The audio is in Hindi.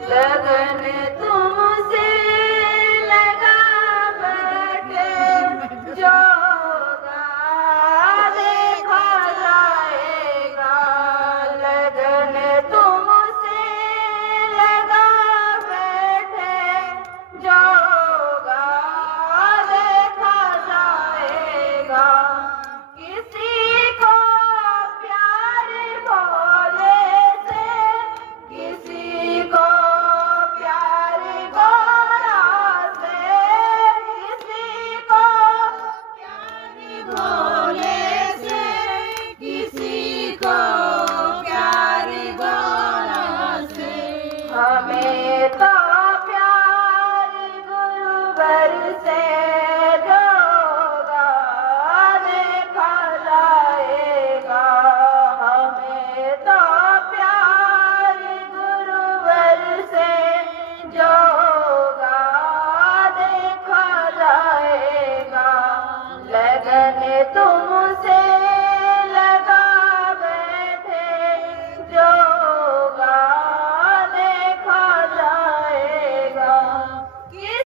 लगन तुमसे लगा बैठे जोगा देखा जाएगा। लगन तुमसे लगा बैठे जोगा देखा जाएगा। किसी को प्यार भोले से, किसी को प्यार गोरा से, किसी को प्यार भोले से, किसी को प्यार गोरा से। हमें तो